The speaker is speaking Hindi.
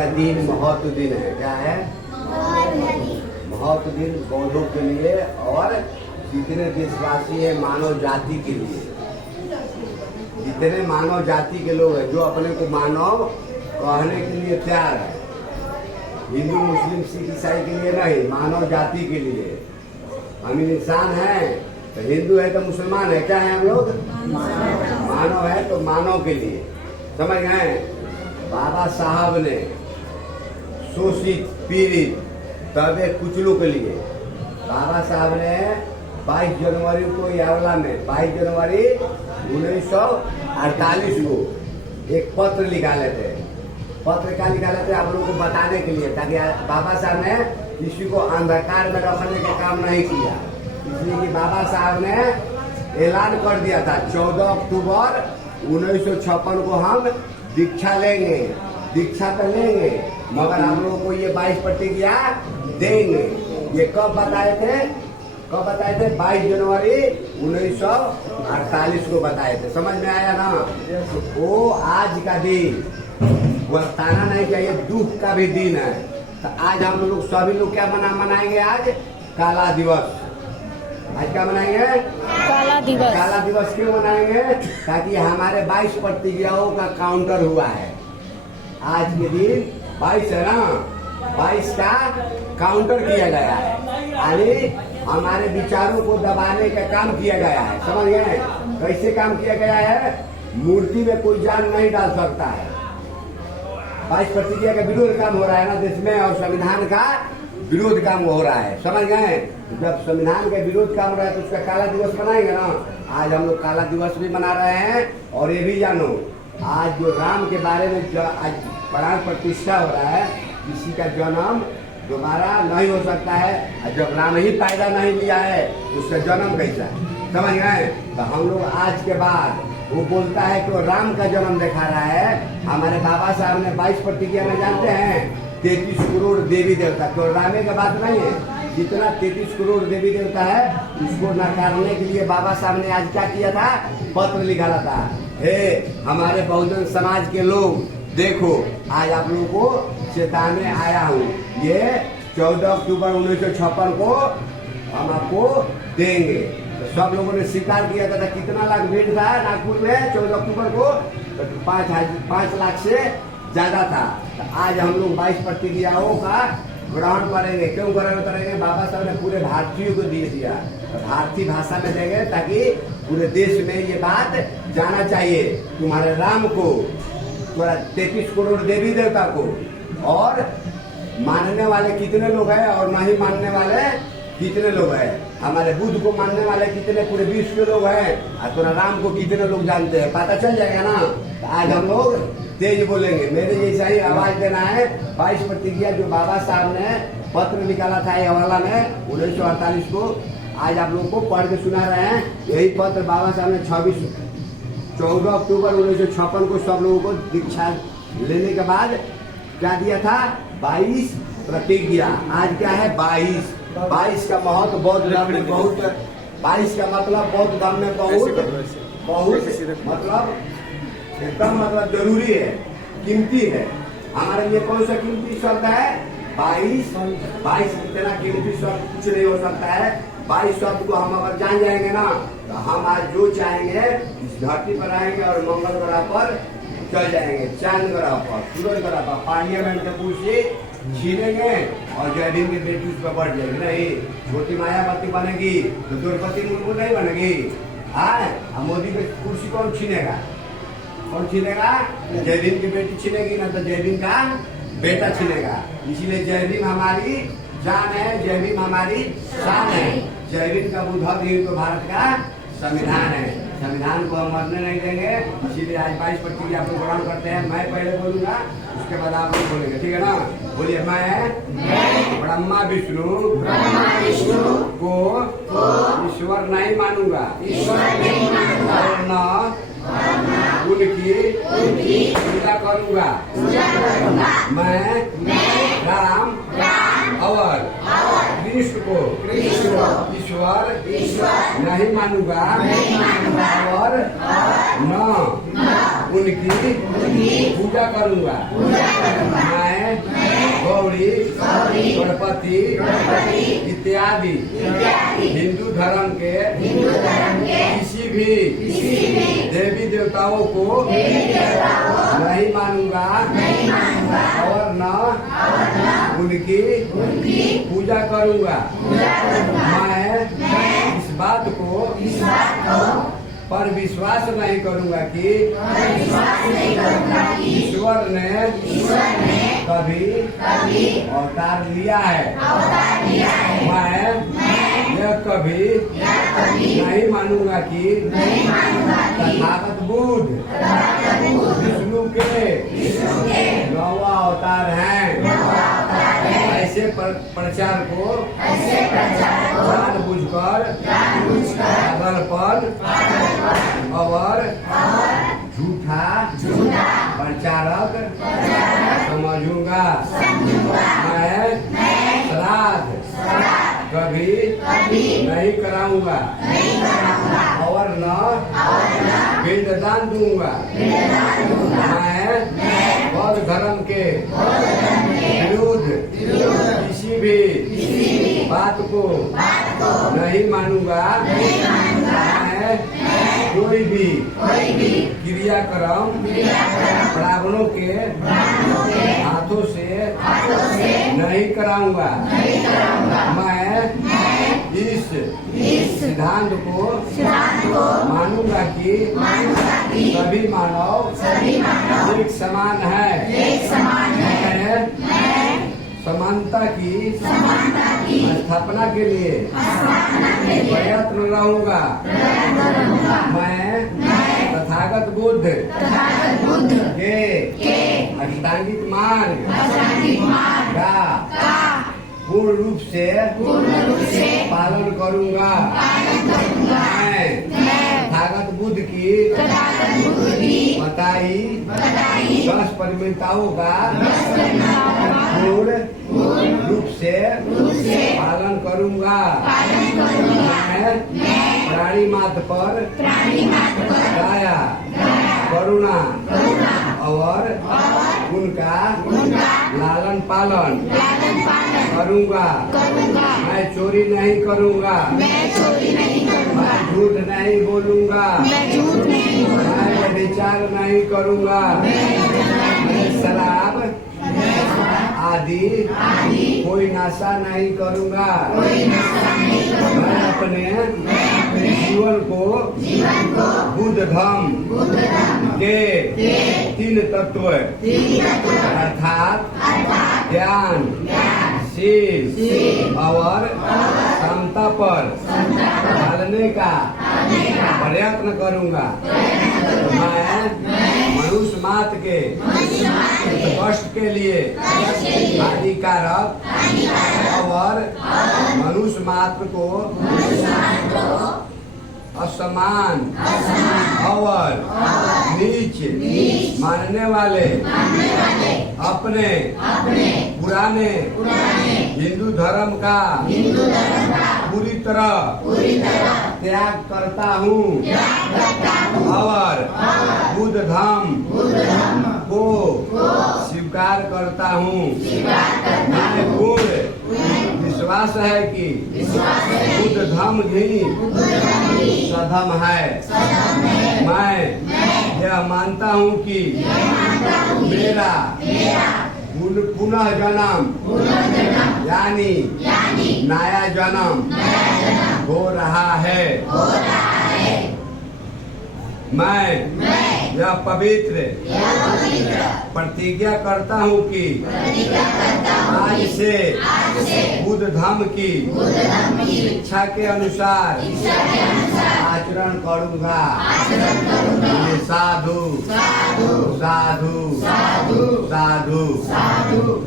का दिन बहुत दिन है। क्या है? बहुत दिन बौद्धों के लिए और जितने देशवासी है मानव जाति के लिए, जितने मानव जाति के लोग हैं जो अपने को मानव कहने के लिए तैयार है, हिंदू मुस्लिम सिख ईसाई के लिए नहीं, मानव जाति के लिए। हम इंसान हैं तो हिंदू है तो मुसलमान है, क्या है हम लोग? मानव है तो मानव के लिए। समझ गए? बाबा साहब ने शोषित पीड़ित दबे कुचलों के लिए बाबा साहब ने 22 जनवरी को यावला में 22 जनवरी 1948 को एक पत्र निकाले थे। पत्र क्या निकाले थे? आप लोगों को बताने के लिए, ताकि बाबा साहब ने किसी को अंधकार में रखने का काम नहीं किया। इसलिए कि बाबा साहब ने ऐलान कर दिया था 14 अक्टूबर 1956 को हम दीक्षा लेंगे। दीक्षा तो लेंगे मगर हम लोगों को ये 22 प्रतिज्ञा देंगे। ये कब बताए थे? कब बताए थे? 22 जनवरी 1948 को बताए थे। समझ में आया ना? वो आज का दिन बताना नहीं चाहिए, दुख का भी दिन है। तो आज हम लोग सभी लोग क्या मनाएंगे? आज काला दिवस। आज क्या मनाएंगे? काला दिवस। काला दिवस क्यों मनाएंगे? ताकि हमारे 22 प्रतिज्ञाओं का काउंटर हुआ है। आज के दिन 22 है ना, 22 का काउंटर किया गया है, यानी हमारे विचारों को दबाने का काम किया गया है। समझ गए? कैसे काम किया गया है? मूर्ति में कोई जान नहीं डाल सकता है। 22 प्रतिज्ञा का विरोध काम हो रहा है ना देश में, और संविधान का विरोध काम हो रहा है। समझ गए? जब संविधान का विरोध काम हो रहा है तो उसका काला दिवस मनाएंगे ना। आज हम लोग काला दिवस भी मना रहे हैं। और ये भी जानो, आज जो राम के बारे में आज प्राण प्रतिष्ठा हो रहा है, किसी का जन्म दोबारा नहीं हो सकता है। जब राम ही पैदा नहीं लिया है उसका जन्म कैसा है? समझ गए? तो हम लोग आज के बाद वो बोलता है कि वो राम का जन्म दिखा रहा है। हमारे बाबा साहब ने 22 प्रतिज्ञा में जानते हैं 33 करोड़ देवी देवता, तो रामे का बात नहीं है। जितना 33 करोड़ देवी देवता है उसको नकारने के लिए बाबा साहब ने आज क्या किया था? पत्र निकाला था। हे हमारे बहुजन समाज के लोग, देखो आज आप लोगों को चेताने आया हूँ। ये 14 अक्टूबर 1956 को हम आपको देंगे। तो सब लोगों ने स्वीकार किया था। कितना लाख भीड़ था नागपुर में 14 अक्टूबर को? तो 5 लाख से ज्यादा था। तो आज हम लोग 22 प्रतिज्ञाओं का ग्रहण करेंगे। क्यों ग्रहण करेंगे? बाबा साहब ने पूरे भारतीयों को दे दिया, तो भारतीय भाषा में देंगे ताकि पूरे देश में ये बात जाना चाहिए। तुम्हारे राम को, तुम्हारा 33 करोड़ देवी देवता को, और मानने वाले कितने लोग हैं और नहीं मानने वाले कितने लोग हैं? हमारे बुद्ध को मानने वाले कितने पूरे विश्व के लोग हैं, और तुम्हारा राम को कितने लोग जानते हैं? पता चल जाएगा ना। तो आज हम लोग तेज बोलेंगे। मेरे जैसा ही आवाज देना है। 22 प्रतिज्ञा जो बाबा साहब ने पत्र निकाला था हवाला में 1948 को, आज आप लोगों को पढ़ के सुना रहे हैं। यही पत्र बाबा साहब ने 14 अक्टूबर 1956 को सब लोगों को दीक्षा लेने के बाद क्या दिया था? 22 प्रतिज्ञा। आज क्या है? 22 का महत्व बौद्ध धर्म में बहुत, 22 का मतलब बौद्ध धर्म में बहुत मतलब एकदम मतलब जरूरी है, कीमती है। हमारे लिए कौन सा कीमती शब्द है? 22 इतना कीमती शब्द कुछ नहीं हो सकता है। 22 शब्द को हम अगर जान जाएंगे ना, तो हम आज जो चाहेंगे इस धरती पर आएंगे और मंगल ग्रह पर चल जाएंगे, चांद ग्रह पर, सूरज ग्रह पर, पार्लियामेंट के कुर्सी छीनेंगे और जय भीम की बेटी उस पर बढ़ जाएगी। नहीं, छोटी मायावती बनेगी तो द्रौपदी मुर्मू नहीं बनेगी। हाँ, मोदी की कुर्सी कौन छीनेगा? कौन छीनेगा? जय भीम की बेटी छीनेगी ना, तो जय भीम का बेटा छीनेगा। इसीलिए जय भीम हमारी जान है, जय भीम हमारी शान है। जय भीम का बुद्ध ही तो भारत का संविधान है। संविधान को हम मरने नहीं देंगे। इसीलिए आज 22 प्रतिज्ञा को ग्रहण करते हैं। मैं पहले बोलूंगा, उसके बाद आप लोग बोलेंगे, ठीक है ना? बोलिए। मैं ब्रह्मा विष्णु को ईश्वर नहीं मानूंगा और न उनकी पूजा करूंगा। मैं राम और कृष्ण को ईश्वर नहीं मानूंगा और न उनकी पूजा करूंगा। मैं गौरी, गणपति इत्यादि हिंदू धर्म के किसी भी देवी देवताओं को नहीं मानूंगा और न उनकी पूजा करूंगा। मैं इस बात को पर विश्वास नहीं करूंगा कि ईश्वर ने कभी अवतार लिया है। मैं यह कभी नहीं मानूंगा कि तथागत बुद्ध विष्णु के 9 अवतार हैं। ऐसे प्रचार को जानबूझकर पागलपन और झूठा प्रचारक समझूंगा। मैं श्राद्ध कभी नहीं कराऊंगा और न पिंडदान दूंगा। मैं बौद्ध धर्म के विरुद्ध किसी भी बात को नहीं मानूंगा। मैं कोई भी क्रियाक्रम ब्राह्मणों के हाथों से नहीं कराऊंगा। मैं इस सिद्धांत को मानूंगा कि सभी मानव एक समान है। मैं समानता की स्थापना के लिए प्रयत्न रहूंगा। मैं तथागत बुद्ध के अष्टांगिक मार्ग का पूर्ण रूप से पालन करूंगा। मैं तथागत बुद्ध की बताई 10 परिमिताओं का पूर्ण रूप से पालन करूंगा। मैं प्राणी मात्र पर दया, करुणा और उनका लालन पालन करूंगा। मैं चोरी नहीं करूंगा। मैं झूठ नहीं बोलूंगा। मैं विचार नहीं करूंगा। मैं शराब आदि कोई नशा नहीं करूंगा। मैं अपने जीवन को बुद्ध धर्म के 3 तत्व अर्थात ज्ञान, शील और क्षमता पर ढालने का प्रयत्न करूंगा। मैं मनुष्य मात्र के कष्ट के लिए हानिकारक और मनुष्य मात्र को असमान और नीच मानने वाले अपने पुराने हिंदू धर्म का पूरी तरह त्याग करता हूँ और बुद्ध धर्म को स्वीकार करता हूँ। मुझे पूर्ण विश्वास है कि बुद्ध धर्म ही सधर्म है। मैं यह मानता हूँ कि मेरा पुनः जन्म यानी नया जन्म हो रहा है। मैं यह पवित्र प्रतिज्ञा करता हूँ कि आज से बुद्ध धर्म की शिक्षा के अनुसार आचरण करूँगा। साधु साधु साधु साधु।